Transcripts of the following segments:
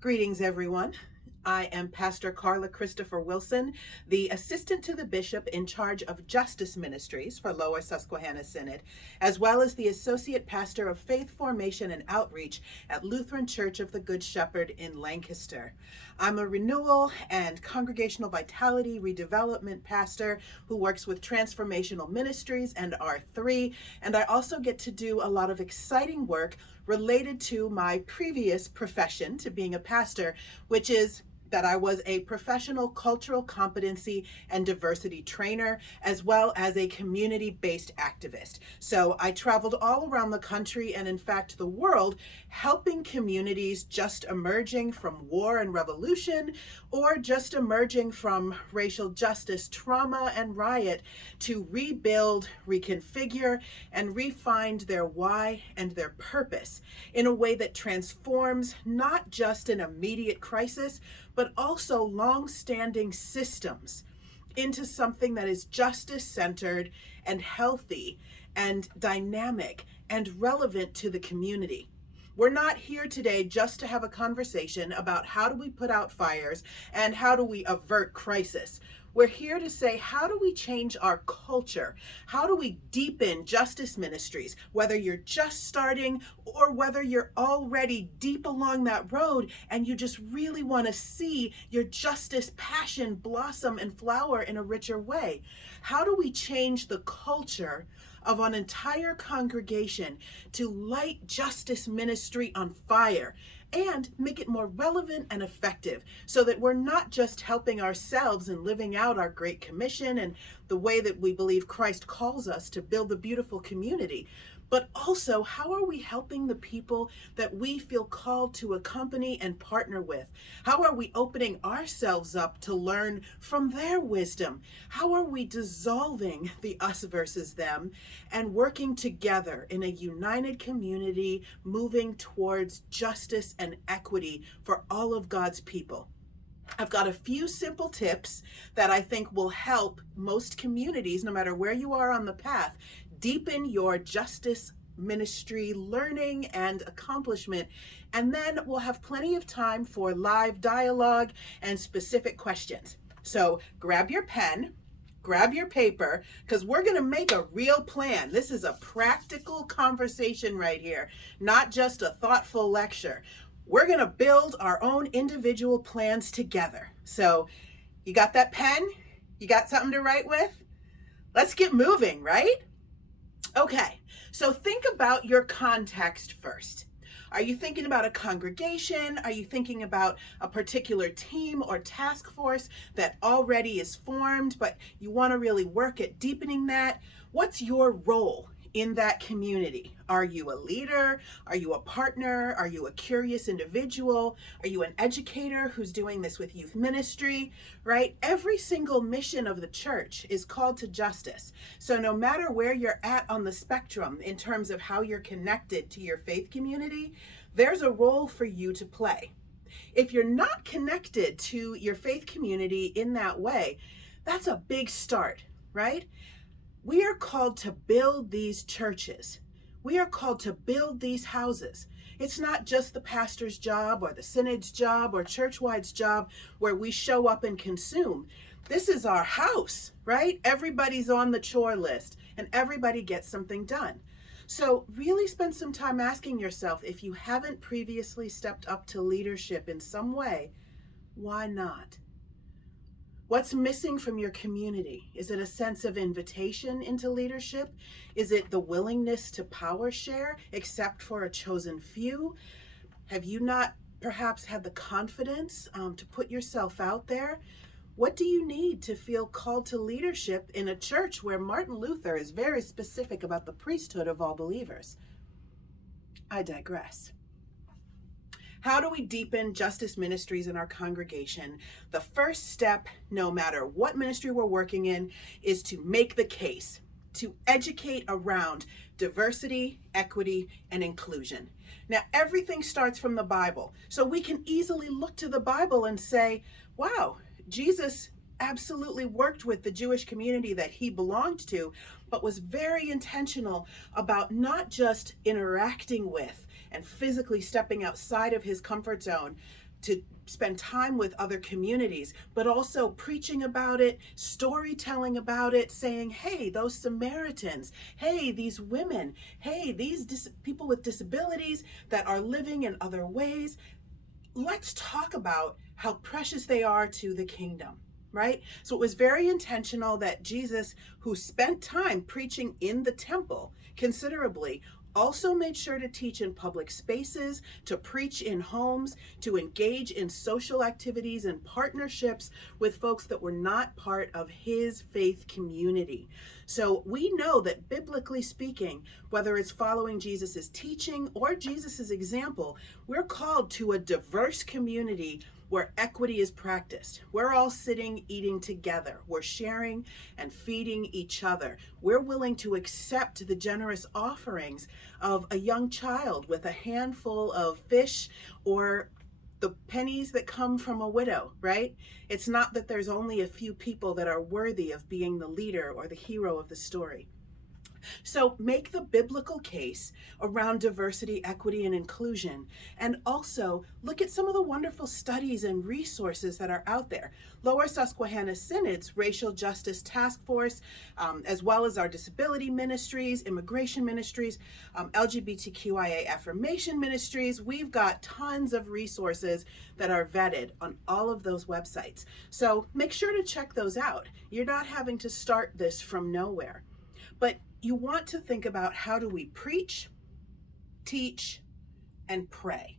Greetings, everyone. I am Pastor Carla Christopher Wilson, the Assistant to the Bishop in charge of Justice Ministries for Lower Susquehanna Synod, as well as the Associate Pastor of Faith Formation and Outreach at Lutheran Church of the Good Shepherd in Lancaster. I'm a renewal and congregational vitality redevelopment pastor who works with transformational ministries and R3, and I also get to do a lot of exciting work related to my previous profession, to being a pastor, which is that I was a professional cultural competency and diversity trainer, as well as a community-based activist. So I traveled all around the country and in fact the world, helping communities just emerging from war and revolution, or just emerging from racial justice, trauma, and riot to rebuild, reconfigure, and re-find their why and their purpose in a way that transforms not just an immediate crisis, but also long-standing systems into something that is justice-centered and healthy and dynamic and relevant to the community. We're not here today just to have a conversation about how do we put out fires and how do we avert crisis. We're here to say, how do we change our culture? How do we deepen justice ministries, whether you're just starting or whether you're already deep along that road and you just really want to see your justice passion blossom and flower in a richer way? How do we change the culture of an entire congregation to light justice ministry on fire and make it more relevant and effective so that we're not just helping ourselves and living out our Great Commission and the way that we believe Christ calls us to build a beautiful community, but also how are we helping the people that we feel called to accompany and partner with? How are we opening ourselves up to learn from their wisdom? How are we dissolving the us versus them and working together in a united community, moving towards justice and equity for all of God's people? I've got a few simple tips that I think will help most communities, no matter where you are on the path, deepen your justice ministry learning and accomplishment. And then we'll have plenty of time for live dialogue and specific questions. So grab your pen, grab your paper, because we're going to make a real plan. This is a practical conversation right here, not just a thoughtful lecture. We're going to build our own individual plans together. So you got that pen? You got something to write with? Let's get moving, right? Okay, so think about your context first. Are you thinking about a congregation? Are you thinking about a particular team or task force that already is formed, but you want to really work at deepening that? What's your role in that community? Are you a leader? Are you a partner? Are you a curious individual? Are you an educator who's doing this with youth ministry, right? Every single mission of the church is called to justice. So no matter where you're at on the spectrum in terms of how you're connected to your faith community, there's a role for you to play. If you're not connected to your faith community in that way, that's a big start, right? We are called to build these churches. We are called to build these houses. It's not just the pastor's job or the synod's job or churchwide's job where we show up and consume. This is our house, right? Everybody's on the chore list and everybody gets something done. So really spend some time asking yourself, if you haven't previously stepped up to leadership in some way, why not? What's missing from your community? Is it a sense of invitation into leadership? Is it the willingness to power share, except for a chosen few? Have you not perhaps had the confidence to put yourself out there? What do you need to feel called to leadership in a church where Martin Luther is very specific about the priesthood of all believers? I digress. How do we deepen justice ministries in our congregation? The first step, no matter what ministry we're working in, is to make the case, to educate around diversity, equity, and inclusion. Now, everything starts from the Bible, so we can easily look to the Bible and say, wow, Jesus absolutely worked with the Jewish community that he belonged to, but was very intentional about not just interacting with and physically stepping outside of his comfort zone, to spend time with other communities, but also preaching about it, storytelling about it, saying, hey, those Samaritans, hey, these women, hey, these people with disabilities that are living in other ways. Let's talk about how precious they are to the kingdom, right? So it was very intentional that Jesus, who spent time preaching in the temple considerably, also made sure to teach in public spaces, to preach in homes, to engage in social activities and partnerships with folks that were not part of his faith community. So we know that biblically speaking, whether it's following Jesus's teaching or Jesus's example, we're called to a diverse community where equity is practiced. We're all sitting, eating together. We're sharing and feeding each other. We're willing to accept the generous offerings of a young child with a handful of fish or the pennies that come from a widow, right? It's not that there's only a few people that are worthy of being the leader or the hero of the story. So make the biblical case around diversity, equity, and inclusion. And also look at some of the wonderful studies and resources that are out there. Lower Susquehanna Synod's Racial Justice Task Force, as well as our disability ministries, immigration ministries, LGBTQIA affirmation ministries. We've got tons of resources that are vetted on all of those websites. So make sure to check those out. You're not having to start this from nowhere. But you want to think about, how do we preach, teach, and pray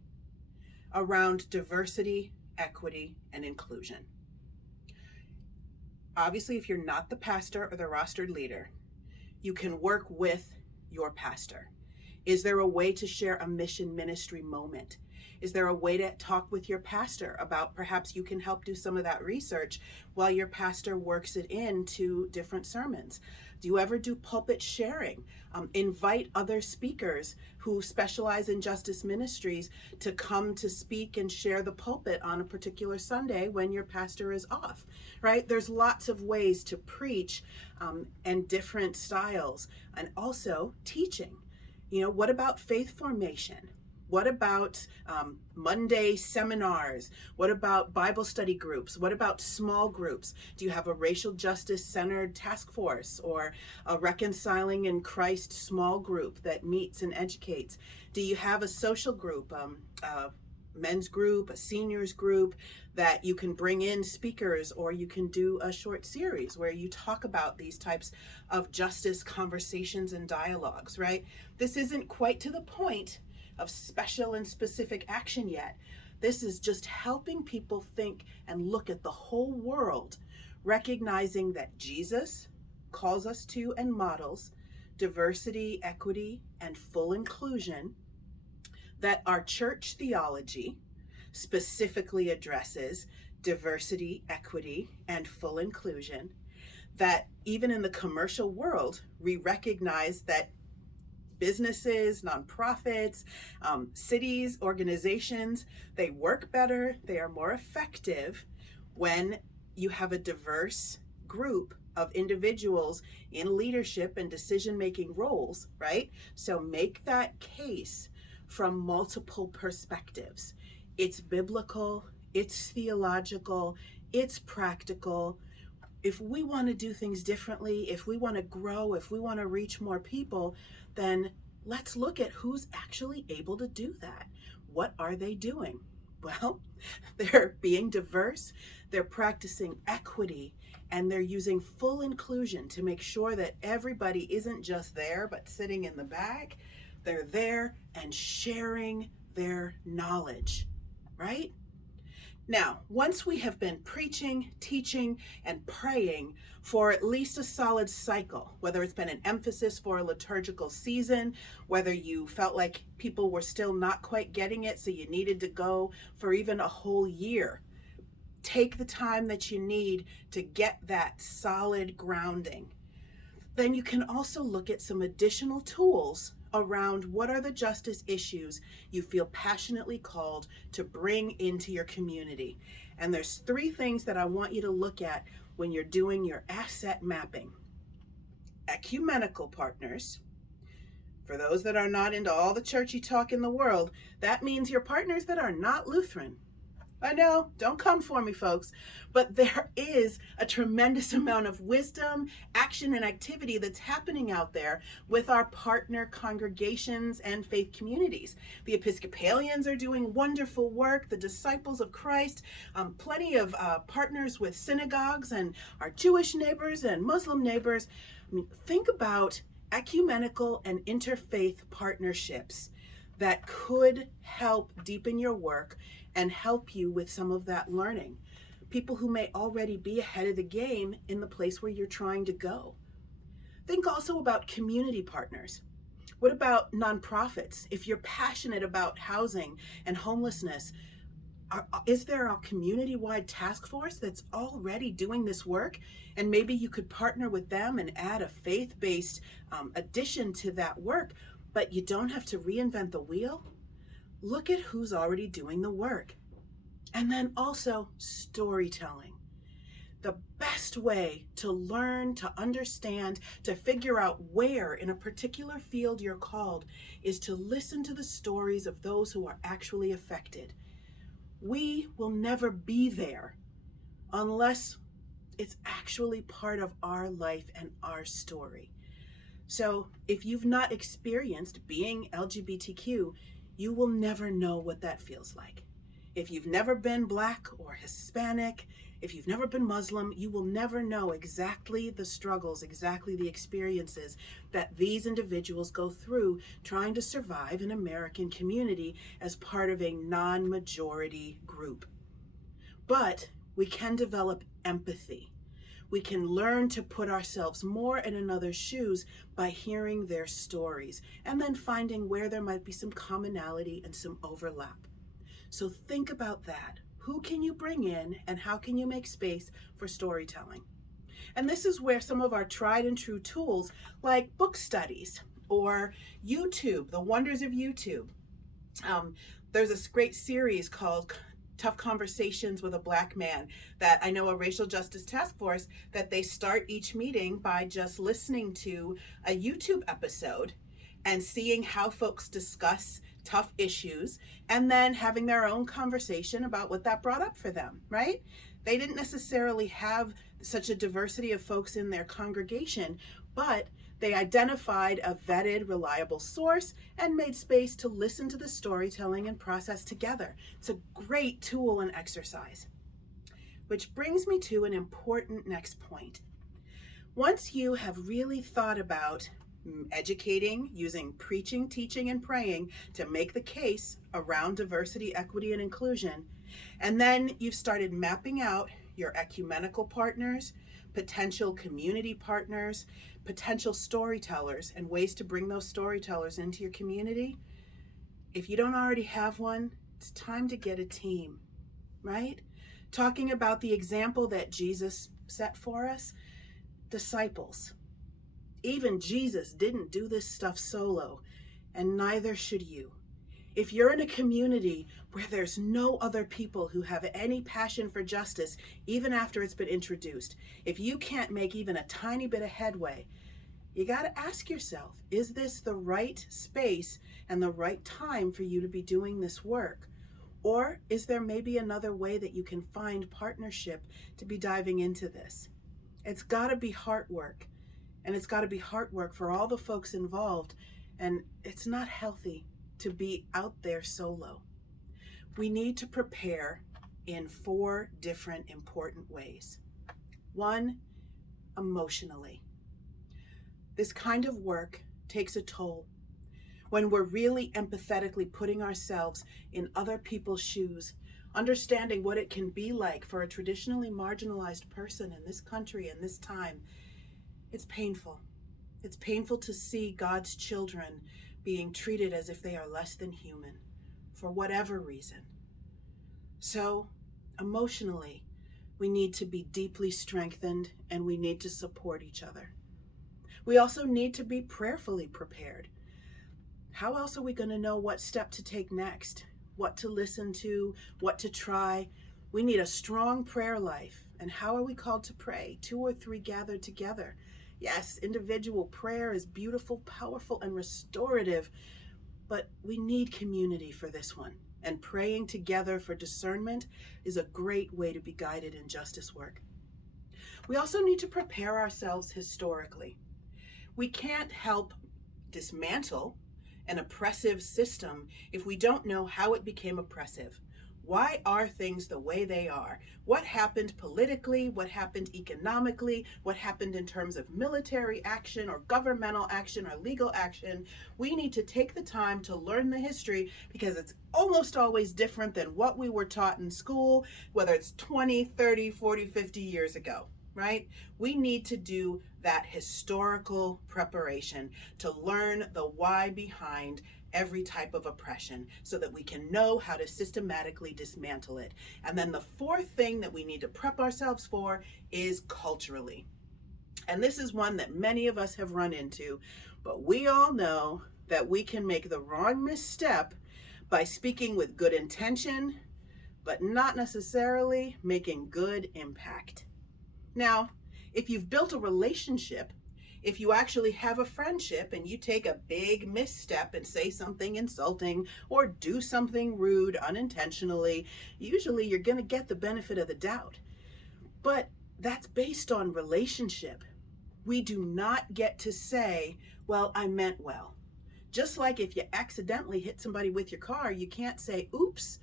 around diversity, equity, and inclusion? Obviously, if you're not the pastor or the rostered leader, you can work with your pastor. Is there a way to share a mission ministry moment? Is there a way to talk with your pastor about perhaps you can help do some of that research while your pastor works it into different sermons? Do you ever do pulpit sharing? Invite other speakers who specialize in justice ministries to come to speak and share the pulpit on a particular Sunday when your pastor is off, right? There's lots of ways to preach and different styles, and also teaching. What about faith formation? What about Monday seminars? What about Bible study groups? What about small groups? Do you have a racial justice centered task force or a reconciling in Christ small group that meets and educates? Do you have a social group, a men's group, a seniors group that you can bring in speakers, or you can do a short series where you talk about these types of justice conversations and dialogues, right? This isn't quite to the point of special and specific action yet. This is just helping people think and look at the whole world, recognizing that Jesus calls us to and models diversity, equity, and full inclusion, that our church theology specifically addresses diversity, equity, and full inclusion, that even in the commercial world, we recognize that businesses, nonprofits, cities, organizations, they work better, they are more effective when you have a diverse group of individuals in leadership and decision-making roles, right? So make that case from multiple perspectives. It's biblical, it's theological, it's practical. If we want to do things differently, if we want to grow, if we want to reach more people, then let's look at who's actually able to do that. What are they doing? Well, they're being diverse, they're practicing equity, and they're using full inclusion to make sure that everybody isn't just there, but sitting in the back. They're there and sharing their knowledge, right? Now, once we have been preaching, teaching, and praying for at least a solid cycle, whether it's been an emphasis for a liturgical season, whether you felt like people were still not quite getting it, so you needed to go for even a whole year, take the time that you need to get that solid grounding. Then you can also look at some additional tools around what are the justice issues you feel passionately called to bring into your community. And there's 3 things that I want you to look at when you're doing your asset mapping. Ecumenical partners. For those that are not into all the churchy talk in the world, that means your partners that are not Lutheran. I know, don't come for me, folks, but there is a tremendous amount of wisdom, action, and activity that's happening out there with our partner congregations and faith communities. The Episcopalians are doing wonderful work, the Disciples of Christ, plenty of partners with synagogues and our Jewish neighbors and Muslim neighbors. I mean, think about ecumenical and interfaith partnerships that could help deepen your work and help you with some of that learning. People who may already be ahead of the game in the place where you're trying to go. Think also about community partners. What about nonprofits? If you're passionate about housing and homelessness, is there a community-wide task force that's already doing this work? And maybe you could partner with them and add a faith-based addition to that work, but you don't have to reinvent the wheel. Look at who's already doing the work. And then also storytelling. The best way to learn, to understand, to figure out where in a particular field you're called is to listen to the stories of those who are actually affected. We will never be there unless it's actually part of our life and our story. So if you've not experienced being LGBTQ, you will never know what that feels like. If you've never been Black or Hispanic, if you've never been Muslim, you will never know exactly the struggles, exactly the experiences that these individuals go through trying to survive an American community as part of a non-majority group. But we can develop empathy. We can learn to put ourselves more in another's shoes by hearing their stories and then finding where there might be some commonality and some overlap. So think about that. Who can you bring in and how can you make space for storytelling? And this is where some of our tried and true tools like book studies or YouTube, the wonders of YouTube. There's this great series called Tough Conversations with a Black Man that I know a racial justice task force that they start each meeting by just listening to a YouTube episode and seeing how folks discuss tough issues and then having their own conversation about what that brought up for them, right? They didn't necessarily have such a diversity of folks in their congregation, but they identified a vetted, reliable source and made space to listen to the storytelling and process together. It's a great tool and exercise. Which brings me to an important next point. Once you have really thought about educating, using preaching, teaching, and praying to make the case around diversity, equity, and inclusion, and then you've started mapping out your ecumenical partners, potential community partners, potential storytellers, and ways to bring those storytellers into your community. If you don't already have one, it's time to get a team, right? Talking about the example that Jesus set for us, disciples. Even Jesus didn't do this stuff solo, and neither should you. If you're in a community where there's no other people who have any passion for justice, even after it's been introduced, if you can't make even a tiny bit of headway, you got to ask yourself, is this the right space and the right time for you to be doing this work? Or is there maybe another way that you can find partnership to be diving into this? It's got to be heart work, and it's got to be heart work for all the folks involved, and it's not healthy to be out there solo. We need to prepare in 4 different important ways. 1, emotionally. This kind of work takes a toll. When we're really empathetically putting ourselves in other people's shoes, understanding what it can be like for a traditionally marginalized person in this country in this time, it's painful. It's painful to see God's children being treated as if they are less than human for whatever reason. So, emotionally, we need to be deeply strengthened and we need to support each other. We also need to be prayerfully prepared. How else are we going to know what step to take next, what to listen to, what to try? We need a strong prayer life. And how are we called to pray? 2 or 3 gathered together. Yes, individual prayer is beautiful, powerful, and restorative, but we need community for this one. and praying together for discernment is a great way to be guided in justice work. We also need to prepare ourselves historically. We can't help dismantle an oppressive system if we don't know how it became oppressive. Why are things the way they are? What happened politically? What happened economically? What happened in terms of military action or governmental action or legal action? We need to take the time to learn the history because it's almost always different than what we were taught in school, whether it's 20, 30, 40, 50 years ago, right? We need to do that historical preparation to learn the why behind every type of oppression so that we can know how to systematically dismantle it. And then the fourth thing that we need to prep ourselves for is culturally. And this is one that many of us have run into, but we all know that we can make the wrong misstep by speaking with good intention, but not necessarily making good impact. Now, if you've built a relationship, if you actually have a friendship and you take a big misstep and say something insulting or do something rude unintentionally, usually you're going to get the benefit of the doubt. But that's based on relationship. We do not get to say, well, I meant well. Just like if you accidentally hit somebody with your car, you can't say, oops.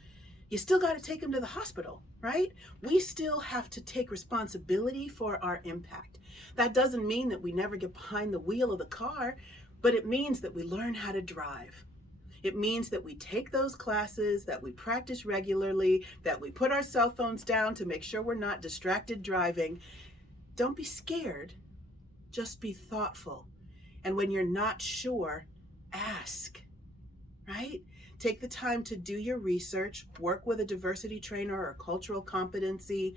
You still got to take them to the hospital, right? We still have to take responsibility for our impact. That doesn't mean that we never get behind the wheel of the car, but it means that we learn how to drive. It means that we take those classes, that we practice regularly, that we put our cell phones down to make sure we're not distracted driving. Don't be scared, just be thoughtful. And when you're not sure, ask, right? Take the time to do your research, work with a diversity trainer or cultural competency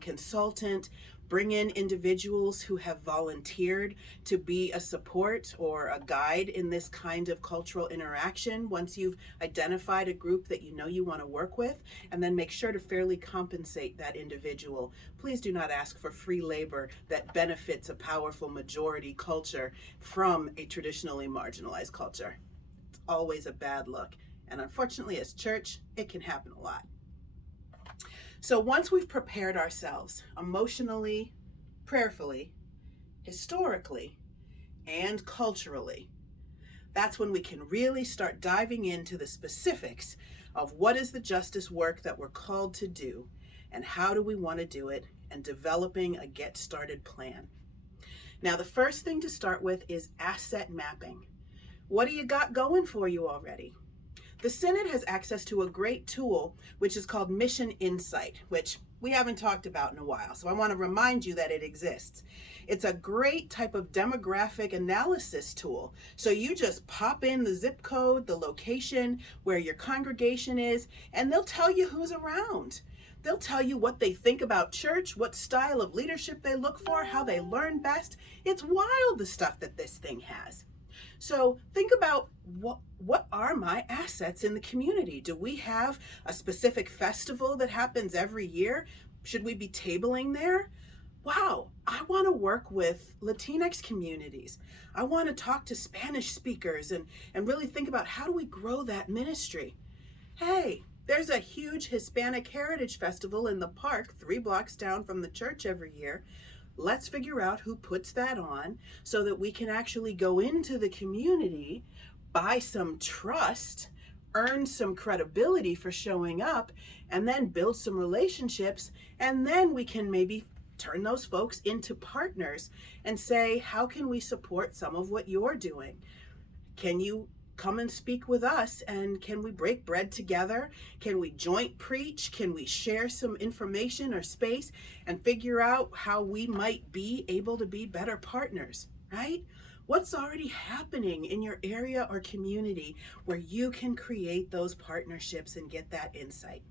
consultant, bring in individuals who have volunteered to be a support or a guide in this kind of cultural interaction once you've identified a group that you know you want to work with, and then make sure to fairly compensate that individual. Please do not ask for free labor that benefits a powerful majority culture from a traditionally marginalized culture. It's always a bad look. And unfortunately, as church, it can happen a lot. So once we've prepared ourselves emotionally, prayerfully, historically, and culturally, that's when we can really start diving into the specifics of what is the justice work that we're called to do and how do we want to do it, and developing a get started plan. Now, the first thing to start with is asset mapping. What do you got going for you already? The Synod has access to a great tool, which is called Mission Insight, which we haven't talked about in a while. So I want to remind you that it exists. It's a great type of demographic analysis tool. So you just pop in the zip code, the location where your congregation is, and they'll tell you who's around. They'll tell you what they think about church, what style of leadership they look for, how they learn best. It's wild, the stuff that this thing has. So think about what are my assets in the community? Do we have a specific festival that happens every year? Should we be tabling there? Wow, I want to work with Latinx communities. I want to talk to Spanish speakers and really think about how do we grow that ministry? Hey, there's a huge Hispanic Heritage Festival in the park 3 blocks down from the church every year. Let's figure out who puts that on so that we can actually go into the community, buy some trust, earn some credibility for showing up, and then build some relationships. And then we can maybe turn those folks into partners and say, how can we support some of what you're doing? Can you come and speak with us, and can we break bread together? Can we joint preach? Can we share some information or space and figure out how we might be able to be better partners, right? What's already happening in your area or community where you can create those partnerships and get that insight?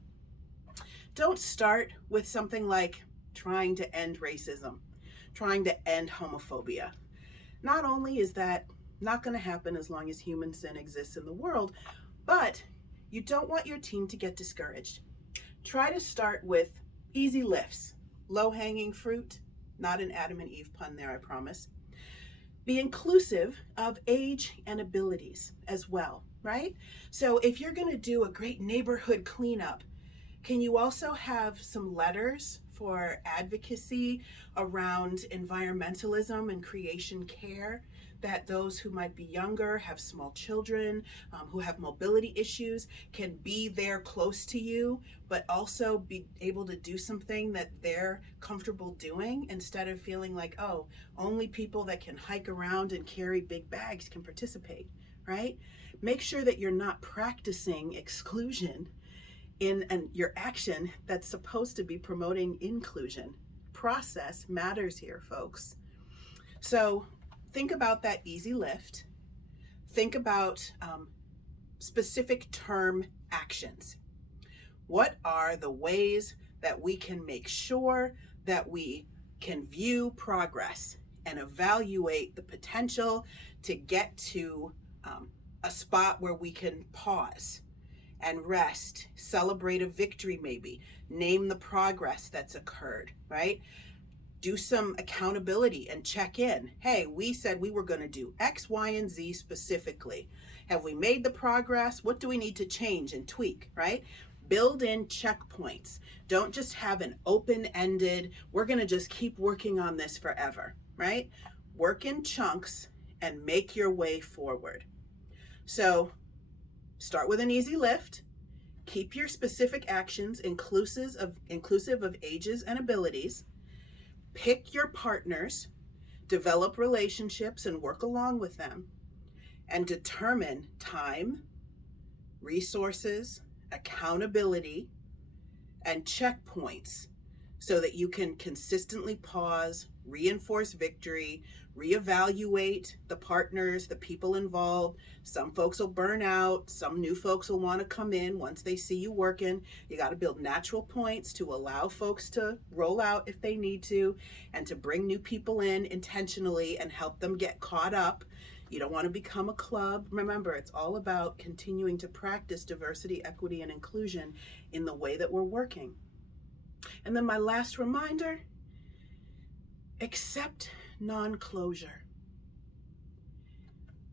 Don't start with something like trying to end racism, trying to end homophobia. Not only is that not going to happen as long as human sin exists in the world, but you don't want your team to get discouraged. Try to start with easy lifts, low-hanging fruit, not an Adam and Eve pun there, I promise. Be inclusive of age and abilities as well, right? So if you're going to do a great neighborhood cleanup, can you also have some letters for advocacy around environmentalism and creation care, that those who might be younger, have small children, who have mobility issues, can be there close to you, but also be able to do something that they're comfortable doing, instead of feeling like, oh, only people that can hike around and carry big bags can participate, right? Make sure that you're not practicing exclusion in your action that's supposed to be promoting inclusion. Process matters here, folks. So think about that easy lift. Think about specific term actions. What are the ways that we can make sure that we can view progress and evaluate the potential to get to a spot where we can pause and rest, celebrate a victory maybe, name the progress that's occurred, right? Do some accountability and check in. Hey, we said we were going to do X, Y, and Z specifically. Have we made the progress? What do we need to change and tweak, right? Build in checkpoints. Don't just have an open-ended, we're going to just keep working on this forever, right? Work in chunks and make your way forward. So start with an easy lift. Keep your specific actions inclusive of ages and abilities. Pick your partners, develop relationships and work along with them, and determine time, resources, accountability, and checkpoints so that you can consistently pause, reinforce victory, reevaluate the partners, the people involved. Some folks will burn out. Some new folks will want to come in once they see you working. You got to build natural points to allow folks to roll out if they need to, and to bring new people in intentionally and help them get caught up. You don't want to become a club. Remember, it's all about continuing to practice diversity, equity, and inclusion in the way that we're working. And then my last reminder, accept nonclosure.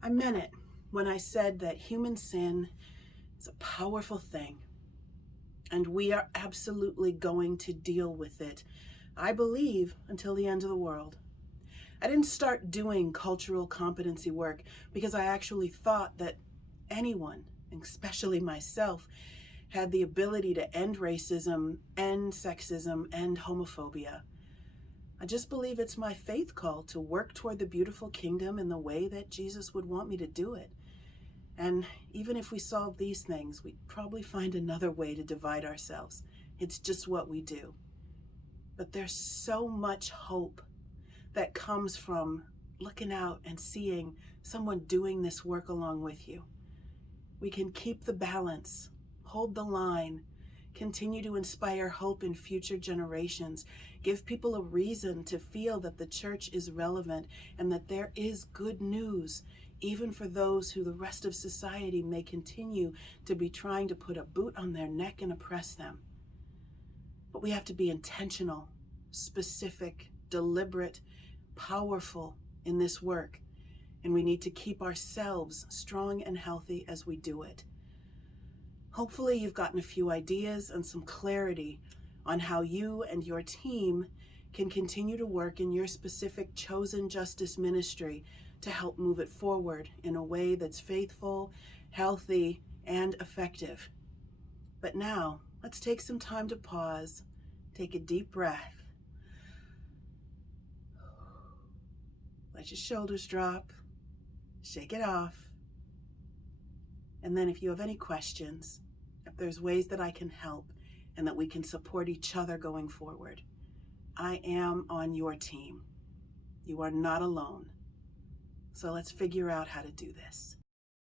I meant it when I said that human sin is a powerful thing, and we are absolutely going to deal with it, I believe, until the end of the world. I didn't start doing cultural competency work because I actually thought that anyone, especially myself, had the ability to end racism, end sexism, end homophobia. I just believe it's my faith call to work toward the beautiful kingdom in the way that Jesus would want me to do it. And even if we solve these things, we'd probably find another way to divide ourselves. It's just what we do. But there's so much hope that comes from looking out and seeing someone doing this work along with you. We can keep the balance, hold the line, continue to inspire hope in future generations, give people a reason to feel that the church is relevant and that there is good news, even for those who the rest of society may continue to be trying to put a boot on their neck and oppress them. But we have to be intentional, specific, deliberate, powerful in this work, and we need to keep ourselves strong and healthy as we do it. Hopefully you've gotten a few ideas and some clarity on how you and your team can continue to work in your specific chosen justice ministry to help move it forward in a way that's faithful, healthy, and effective. But now, let's take some time to pause, take a deep breath. Let your shoulders drop, shake it off. And then if you have any questions, if there's ways that I can help and that we can support each other going forward, I am on your team. You are not alone. So let's figure out how to do this.